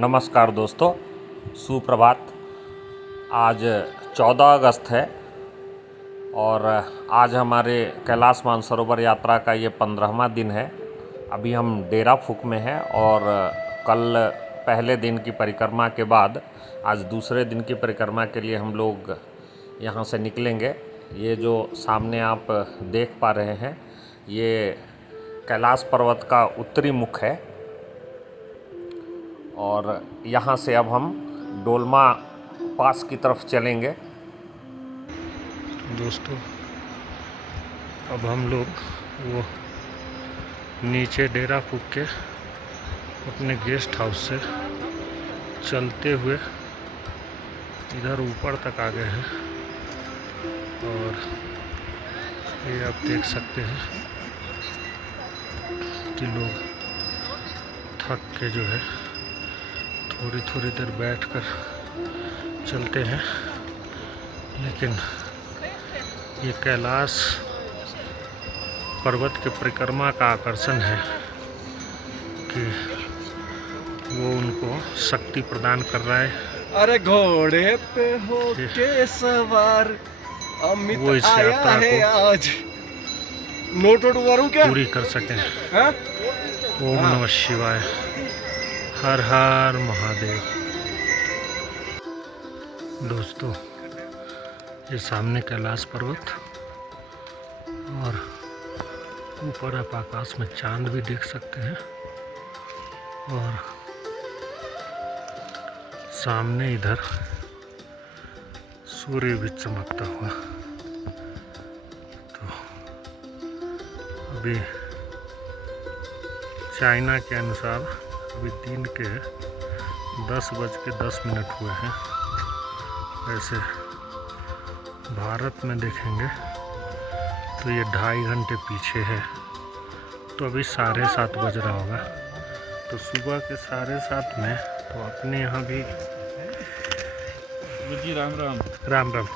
नमस्कार दोस्तों, सुप्रभात। आज 14 अगस्त है और आज हमारे कैलाश मानसरोवर यात्रा का ये 15वां दिन है। अभी हम डेरा फूक में हैं और कल पहले दिन की परिक्रमा के बाद आज दूसरे दिन की परिक्रमा के लिए हम लोग यहाँ से निकलेंगे। ये जो सामने आप देख पा रहे हैं, ये कैलाश पर्वत का उत्तरी मुख है और यहाँ से अब हम डोलमा पास की तरफ चलेंगे। दोस्तों, अब हम लोग वो नीचे डेरा फूक के अपने गेस्ट हाउस से चलते हुए इधर ऊपर तक आ गए हैं और ये आप देख सकते हैं कि लोग थक के जो है थोड़ी थोड़ी देर बैठकर चलते हैं, लेकिन ये कैलाश पर्वत के परिक्रमा का आकर्षण है कि वो उनको शक्ति प्रदान कर रहा है। अरे घोड़े पे हो के सवार अमित वो इस आया यात्रा है को आज। नोट मारूं क्या? पूरी कर सकें। हाँ? ओम नमः शिवाय, हर हर महादेव। दोस्तों, ये सामने कैलाश पर्वत और ऊपर आप आकाश में चांद भी देख सकते हैं और सामने इधर सूर्य भी चमकता हुआ। तो अभी चाइना के अनुसार अभी दिन के 10:10 हुए हैं। ऐसे भारत में देखेंगे तो ये 2.5 घंटे पीछे है, तो अभी 7:30 बज रहा होगा। तो सुबह के 7:30 में तो अपने यहाँ भी जी राम राम राम राम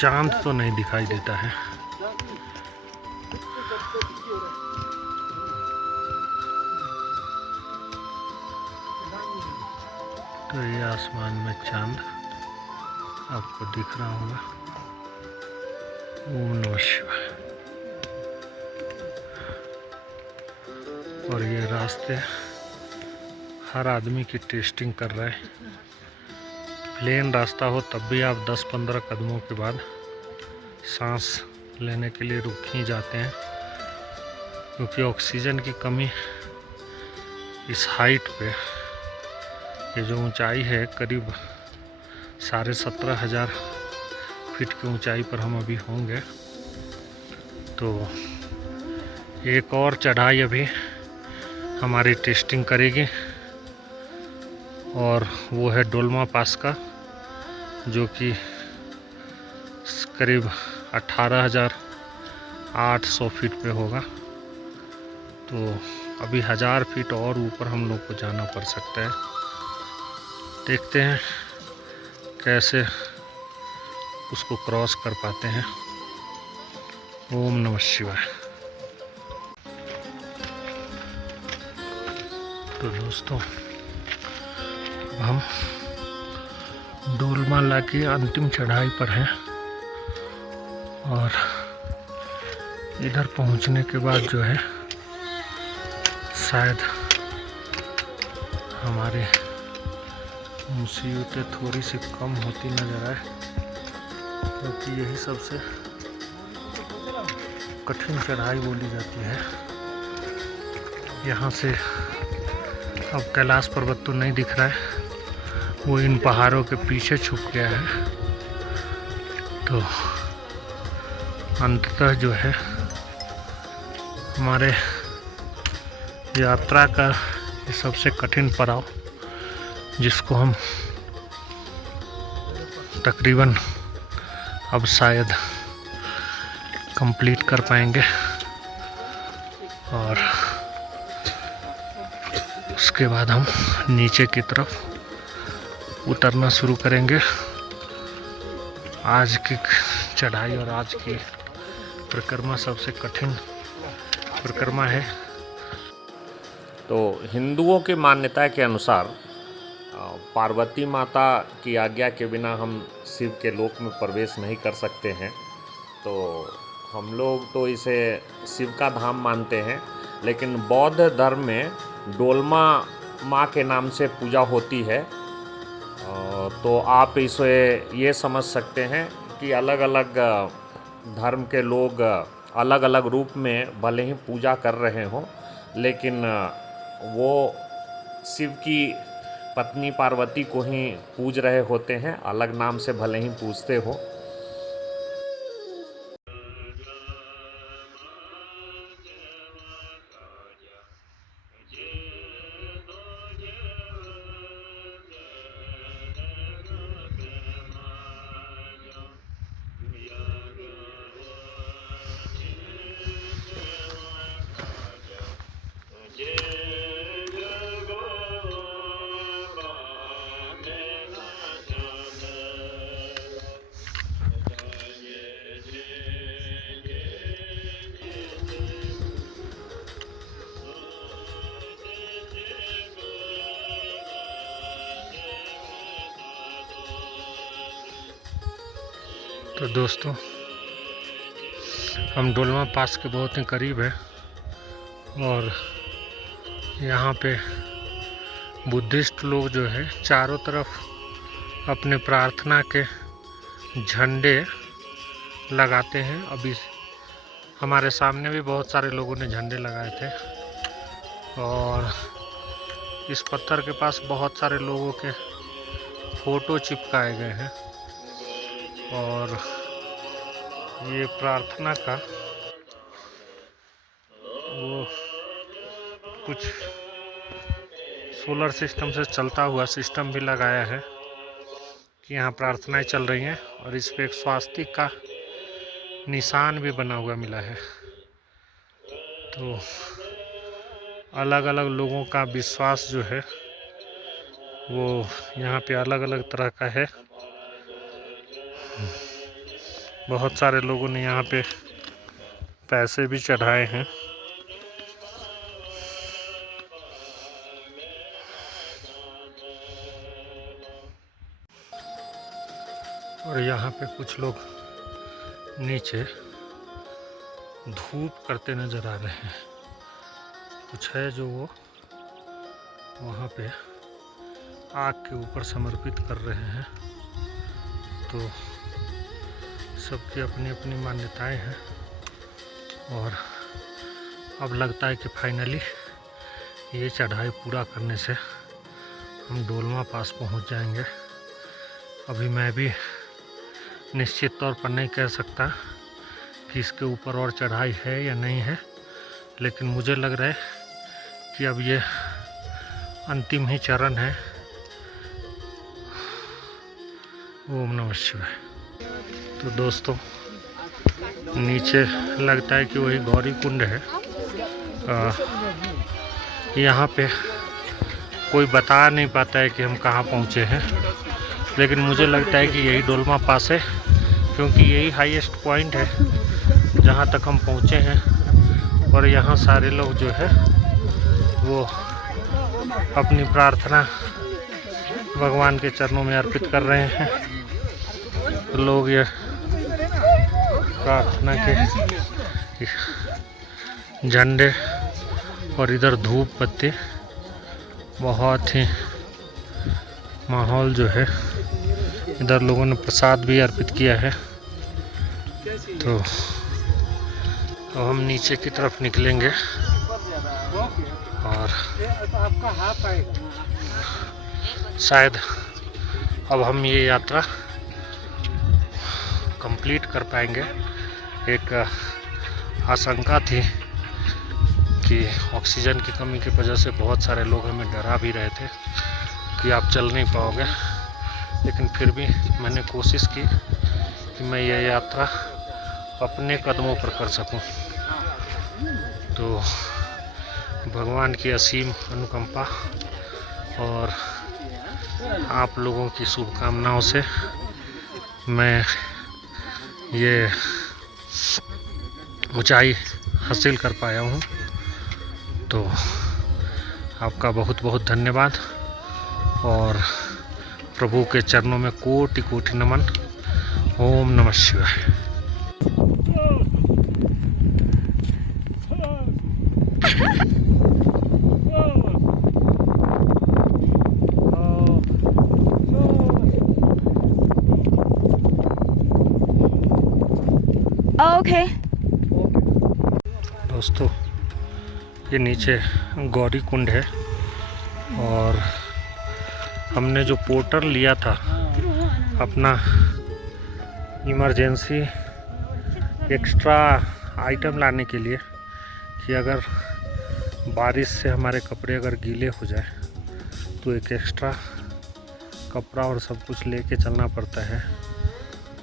चांद तो नहीं दिखाई देता है। तो ये आसमान में चांद आपको दिख रहा होगा। ओम नमः शिवाय। और ये रास्ते हर आदमी की टेस्टिंग कर रहा है। प्लेन रास्ता हो तब भी आप 10-15 कदमों के बाद सांस लेने के लिए रुक ही जाते हैं, क्योंकि ऑक्सीजन की कमी इस हाइट पे, ये जो ऊंचाई है करीब 17,500 फीट की ऊंचाई पर हम अभी होंगे। तो एक और चढ़ाई अभी हमारी टेस्टिंग करेगी और वो है डोलमा पास का, जो कि करीब 18,800 फीट पे होगा। तो अभी 1000 फीट और ऊपर हम लोग को जाना पड़ सकता है। देखते हैं कैसे उसको क्रॉस कर पाते हैं। ओम नमः शिवाय। तो दोस्तों, हम डोलमा की अंतिम चढ़ाई पर हैं और इधर पहुंचने के बाद जो है शायद हमारी मुसीबतें थोड़ी सी कम होती नजर आए, क्योंकि यही सबसे कठिन चढ़ाई बोली जाती है। यहाँ से अब कैलाश पर्वत तो नहीं दिख रहा है, वो इन पहाड़ों के पीछे छुप गया है। तो अंततः जो है हमारे यात्रा का ये सबसे कठिन पड़ाव, जिसको हम तकरीबन अब शायद कंप्लीट कर पाएंगे और उसके बाद हम नीचे की तरफ उतरना शुरू करेंगे। आज की चढ़ाई और आज की परिक्रमा सबसे कठिन परिक्रमा है। तो हिंदुओं की मान्यता के अनुसार पार्वती माता की आज्ञा के बिना हम शिव के लोक में प्रवेश नहीं कर सकते हैं। तो हम लोग तो इसे शिव का धाम मानते हैं, लेकिन बौद्ध धर्म में डोलमा माँ के नाम से पूजा होती है। तो आप इसे ये समझ सकते हैं कि अलग अलग धर्म के लोग अलग अलग रूप में भले ही पूजा कर रहे हों, लेकिन वो शिव की पत्नी पार्वती को ही पूज रहे होते हैं, अलग नाम से भले ही पूजते हो। तो दोस्तों, हम डोलमा पास के बहुत ही करीब है और यहाँ पे बुद्धिस्ट लोग जो है चारों तरफ अपने प्रार्थना के झंडे लगाते हैं। अभी हमारे सामने भी बहुत सारे लोगों ने झंडे लगाए थे और इस पत्थर के पास बहुत सारे लोगों के फोटो चिपकाए गए हैं और ये प्रार्थना का वो कुछ सोलर सिस्टम से चलता हुआ सिस्टम भी लगाया है कि यहाँ प्रार्थनाएं चल रही हैं और इस पे एक स्वास्तिक का निशान भी बना हुआ मिला है। तो अलग अलग लोगों का विश्वास जो है वो यहाँ पे अलग अलग तरह का है। बहुत सारे लोगों ने यहाँ पे पैसे भी चढ़ाए हैं। और यहाँ पे कुछ लोग नीचे धूप करते नज़र आ रहे हैं। कुछ है जो वो वहाँ पे आग के ऊपर समर्पित कर रहे हैं। तो सबकी अपनी अपनी मान्यताएं हैं और अब लगता है कि फाइनली ये चढ़ाई पूरा करने से हम डोलमा पास पहुंच जाएंगे। अभी मैं भी निश्चित तौर पर नहीं कह सकता कि इसके ऊपर और चढ़ाई है या नहीं है, लेकिन मुझे लग रहा है कि अब ये अंतिम ही चरण है। ओम नमः शिवाय। तो दोस्तों, नीचे लगता है कि वही गौरी कुंड है। यहाँ पे कोई बता नहीं पाता है कि हम कहाँ पहुँचे हैं, लेकिन मुझे लगता है कि यही डोलमा पास है, क्योंकि यही हाईएस्ट पॉइंट है जहाँ तक हम पहुँचे हैं। और यहाँ सारे लोग जो है वो अपनी प्रार्थना भगवान के चरणों में अर्पित कर रहे हैं। तो लोग ये प्रार्थना के झंडे और इधर धूप बत्ती, बहुत ही माहौल जो है, इधर लोगों ने प्रसाद भी अर्पित किया है। तो हम नीचे की तरफ निकलेंगे और शायद अब हम ये यात्रा कंप्लीट कर पाएंगे। एक आशंका थी कि ऑक्सीजन की कमी की वजह से बहुत सारे लोग हमें डरा भी रहे थे कि आप चल नहीं पाओगे, लेकिन फिर भी मैंने कोशिश की कि मैं ये यात्रा अपने कदमों पर कर सकूं। तो भगवान की असीम अनुकंपा और आप लोगों की शुभकामनाओं से मैं ये ऊंचाई हासिल कर पाया हूँ। तो आपका बहुत बहुत धन्यवाद और प्रभु के चरणों में कोटि कोटि नमन। ओम नमः शिवाय। ओके दोस्तों, ये नीचे गौरी कुंड है और हमने जो पोर्टर लिया था अपना इमरजेंसी एक्स्ट्रा आइटम लाने के लिए कि अगर बारिश से हमारे कपड़े अगर गीले हो जाए तो एक एक्स्ट्रा कपड़ा और सब कुछ लेके चलना पड़ता है।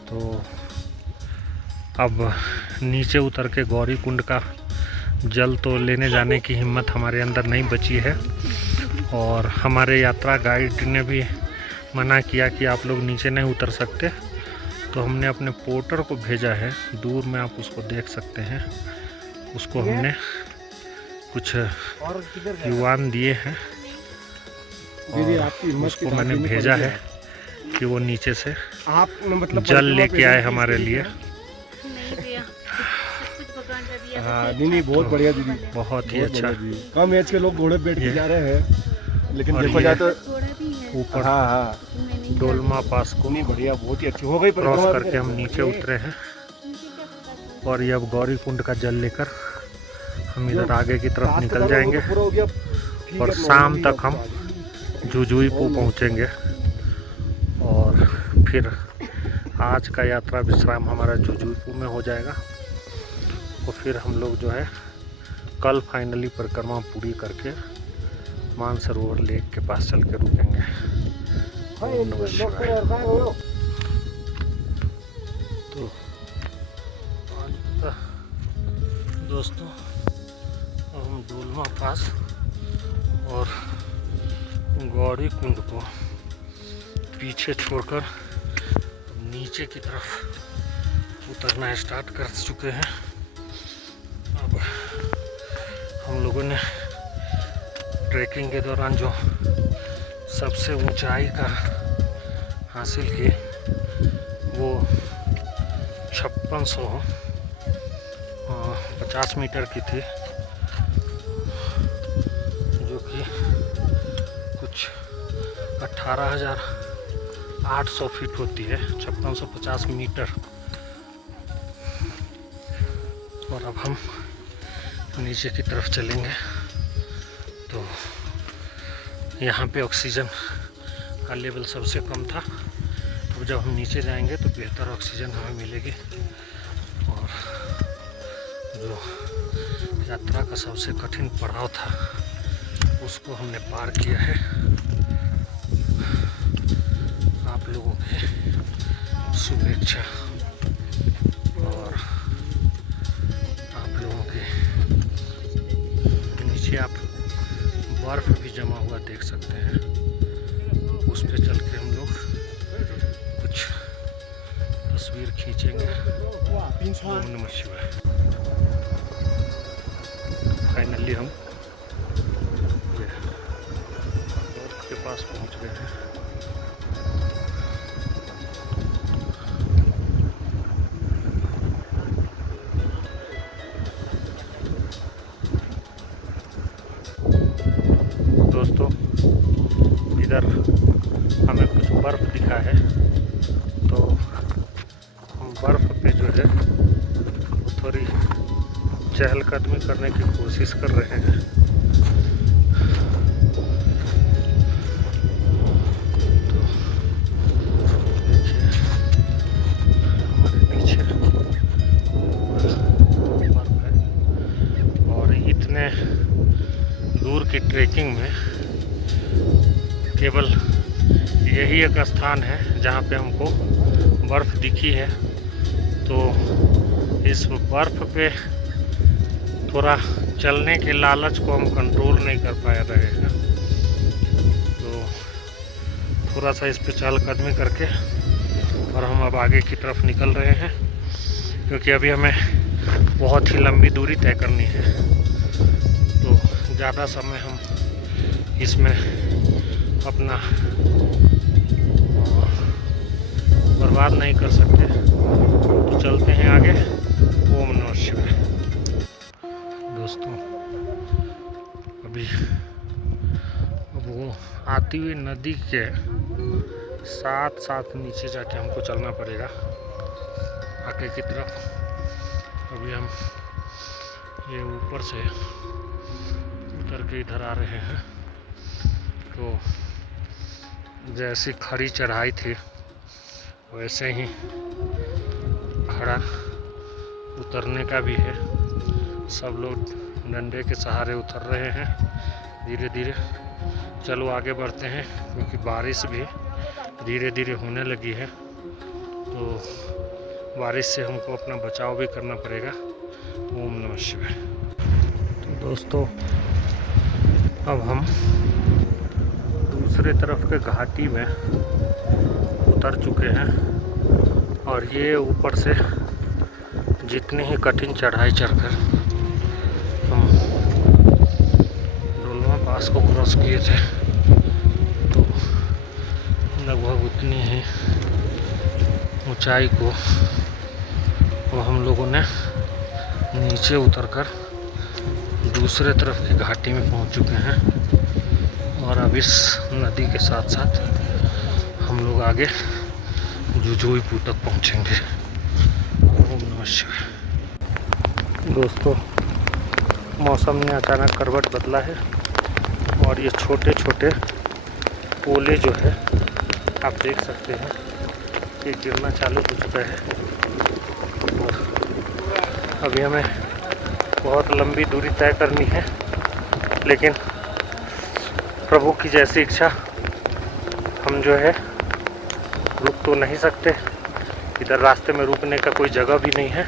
तो अब नीचे उतर के गौरी कुंड का जल तो लेने जाने की हिम्मत हमारे अंदर नहीं बची है और हमारे यात्रा गाइड ने भी मना किया कि आप लोग नीचे नहीं उतर सकते। तो हमने अपने पोर्टर को भेजा है, दूर में आप उसको देख सकते हैं। उसको हमने कुछ युवान दिए हैं और उसको मैंने भेजा है कि वो नीचे से आप मतलब जल लेके आए हमारे लिए। हाँ नहीं बहुत बढ़िया दीदी, बहुत ही अच्छा। कम एज के लोग घोड़े बैठ के जा रहे हैं, लेकिन देखो जाए तो ऊपर हाँ डोलमा पास को नहीं बढ़िया, बहुत ही अच्छी हो गई। क्रॉस करके हम नीचे उतरे हैं और ये अब गौरी कुंड का जल लेकर हम इधर आगे की तरफ निकल जाएंगे और शाम तक हम जुजुईपू पहुंचेंगे और फिर आज का यात्रा विश्राम हमारा जुजुईपू में हो जाएगा। और फिर हम लोग जो है कल फाइनली परिक्रमा पूरी करके मानसरोवर लेक के पास चल के रुकेंगे। ओम नमः शिवाय। तो दोस्तों, हम डोलमा पास और गौरी कुंड को पीछे छोड़कर नीचे की तरफ उतरना स्टार्ट कर चुके हैं। अब हम लोगों ने ट्रैकिंग के दौरान जो सबसे ऊंचाई का हासिल की वो 5650 मीटर की थी, जो कि कुछ 18,800 फीट होती है, 5650 मीटर। और अब हम नीचे की तरफ चलेंगे तो यहाँ पे ऑक्सीजन का लेवल सबसे कम था। अब जब हम नीचे जाएंगे तो बेहतर ऑक्सीजन हमें मिलेगी और जो यात्रा का सबसे कठिन पड़ाव था उसको हमने पार किया है। आप लोगों की शुभेच्छा और आप लोगों के नीचे आप बर्फ भी जमा हुआ देख सकते हैं। उस पे चल के हम लोग कुछ तस्वीर खींचेंगे। ओम नमः शिवाय। फाइनली हम बर्फ के पास पहुंच गए हैं। दोस्तों, इधर हमें कुछ बर्फ़ दिखा है, तो हम बर्फ़ पे जो है वो थोड़ी चहलकदमी करने की कोशिश कर रहे हैं। तो देखिए हमारे पीछे बर्फ़ है और इतने दूर की ट्रैकिंग में केवल यही एक स्थान है जहाँ पे हमको बर्फ़ दिखी है। तो इस बर्फ़ पे थोड़ा चलने के लालच को हम कंट्रोल नहीं कर पा रहे हैं, तो थोड़ा सा इस पे चहलकदमी करके और हम अब आगे की तरफ निकल रहे हैं, क्योंकि अभी हमें बहुत ही लंबी दूरी तय करनी है। तो ज़्यादा समय हम इसमें अपना बर्बाद नहीं कर सकते। तो चलते हैं आगे। ओम नमः शिवाय। दोस्तों अभी अब वो आती हुई नदी के साथ साथ नीचे जाके हमको चलना पड़ेगा आगे की तरफ। अभी हम ये ऊपर से उतर के इधर आ रहे हैं। तो जैसी खड़ी चढ़ाई थी वैसे ही खड़ा उतरने का भी है। सब लोग डंडे के सहारे उतर रहे हैं धीरे धीरे। चलो आगे बढ़ते हैं क्योंकि बारिश भी धीरे धीरे होने लगी है। तो बारिश से हमको अपना बचाव भी करना पड़ेगा। ओम नमः शिवाय। तो दोस्तों अब हम दूसरे तरफ के घाटी में उतर चुके हैं और ये ऊपर से जितनी ही कठिन चढ़ाई चढ़कर हम डोलमा पास को क्रॉस किए थे तो लगभग उतनी ही ऊंचाई को वो हम लोगों ने नीचे उतरकर दूसरे तरफ की घाटी में पहुंच चुके हैं। और अब इस नदी के साथ साथ हम लोग आगे जुजोईपुर तक पहुंचेंगे। ओम नमः शिवाय। दोस्तों मौसम ने अचानक करवट बदला है और ये छोटे छोटे ओले जो है आप देख सकते हैं कि गिरना चालू हो चुका है। और अभी हमें बहुत लंबी दूरी तय करनी है, लेकिन प्रभु की जैसी इच्छा हम जो है रुक तो नहीं सकते। इधर रास्ते में रुकने का कोई जगह भी नहीं है।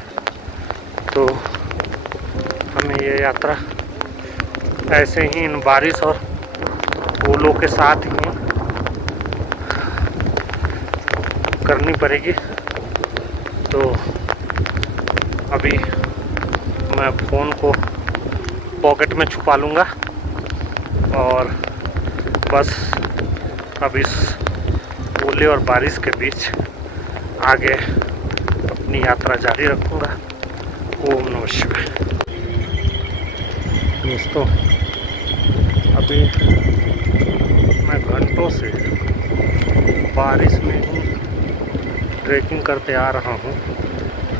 तो हमें ये यात्रा ऐसे ही इन बारिश और ओलों के साथ ही करनी पड़ेगी। तो अभी मैं फ़ोन को पॉकेट में छुपा लूँगा और बस अब इस ओले और बारिश के बीच आगे अपनी यात्रा जारी रखूँगा। ओम नमः शिवाय। दोस्तों अभी मैं घंटों से बारिश में ही ट्रैकिंग करते आ रहा हूँ।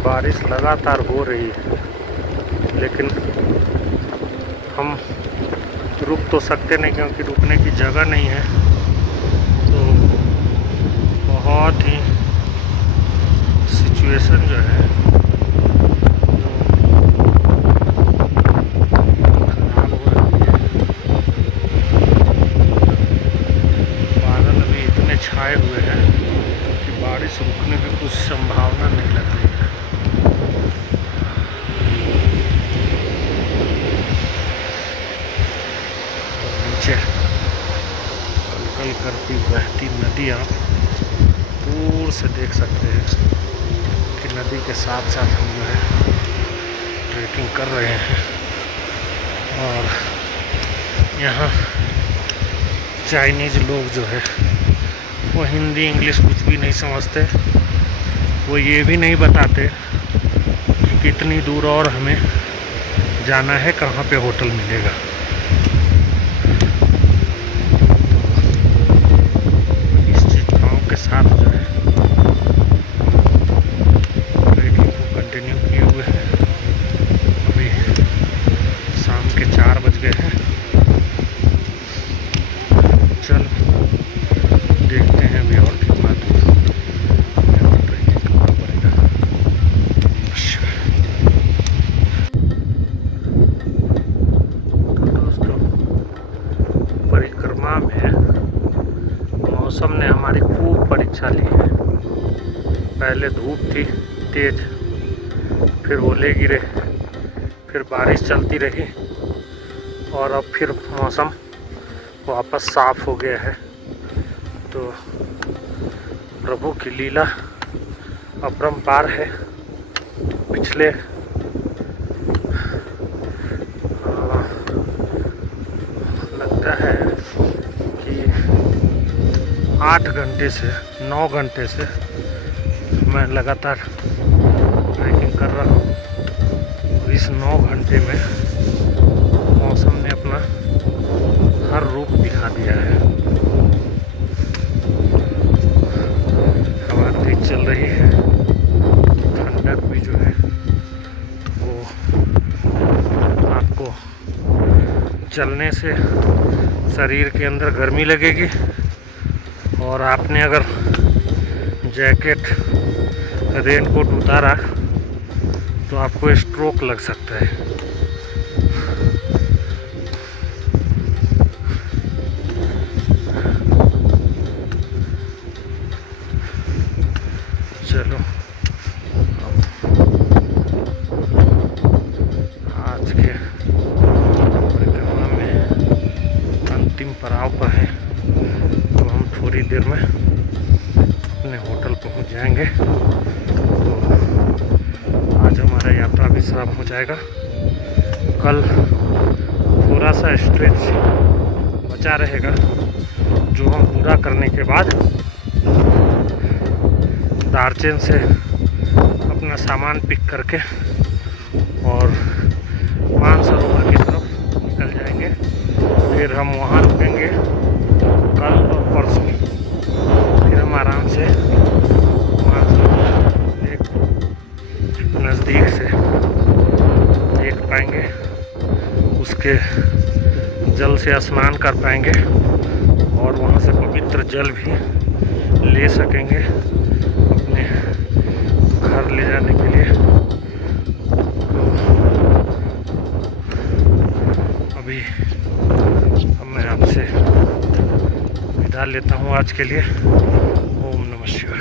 बारिश लगातार हो रही है लेकिन हम रुक तो सकते नहीं क्योंकि रुकने की जगह नहीं है। तो बहुत ही सिचुएशन जो है खराब हो रही है। बादल अभी इतने छाए हुए हैं कि बारिश रुकने की कुछ संभावना नहीं लग रही है। कल करती बहती नदी आप दूर से देख सकते हैं कि नदी के साथ साथ हम जो है ट्रैकिंग कर रहे हैं। और यहाँ चाइनीज़ लोग जो है वो हिंदी इंग्लिश कुछ भी नहीं समझते। वो ये भी नहीं बताते कि कितनी दूर और हमें जाना है, कहाँ पे होटल मिलेगा। साथ जो है ट्रेनिंग को कंटिन्यू किए हुए हैं। अभी शाम के 4 बज गए हैं। चल देखते हैं अभी और कितना दूर हमें ट्रेनिंग करना पड़ेगा। तो दोस्तों परिक्रमा में मौसम ने हमारी खूब परीक्षा ली है। पहले धूप थी तेज, फिर ओले गिरे, फिर बारिश चलती रही और अब फिर मौसम वापस साफ हो गया है। तो प्रभु की लीला अपरंपार है। पिछले लगता है 8 घंटे से 9 घंटे से मैं लगातार ट्रैकिंग कर रहा हूँ। इस 9 घंटे में मौसम ने अपना हर रूप दिखा दिया है। हवा तेज चल रही है, ठंडक भी जो है वो आपको चलने से शरीर के अंदर गर्मी लगेगी, और आपने अगर जैकेट रेनकोट उतारा तो आपको स्ट्रोक लग सकता है। चलो आज के परिक्रमा में अंतिम पड़ाव पर है, तो हम थोड़ी देर में अपने होटल पहुंच जाएंगे। तो आज हमारा यात्रा विश्राम हो जाएगा। कल थोड़ा सा स्ट्रेच बचा रहेगा, जो हम पूरा करने के बाद दार्चेन से अपना सामान पिक करके और मानसरोवर की तरफ निकल जाएंगे। फिर हम वहाँ रुकेंगे कल और परसों। फिर हम आराम से मानसरोवर एक नज़दीक से देख पाएंगे, उसके जल से स्नान कर पाएंगे और वहाँ से पवित्र जल भी ले सकेंगे अपने घर ले जाने के लिए। तो अभी अब मैं आपसे विदा लेता हूँ आज के लिए। ओम नमः शिवाय।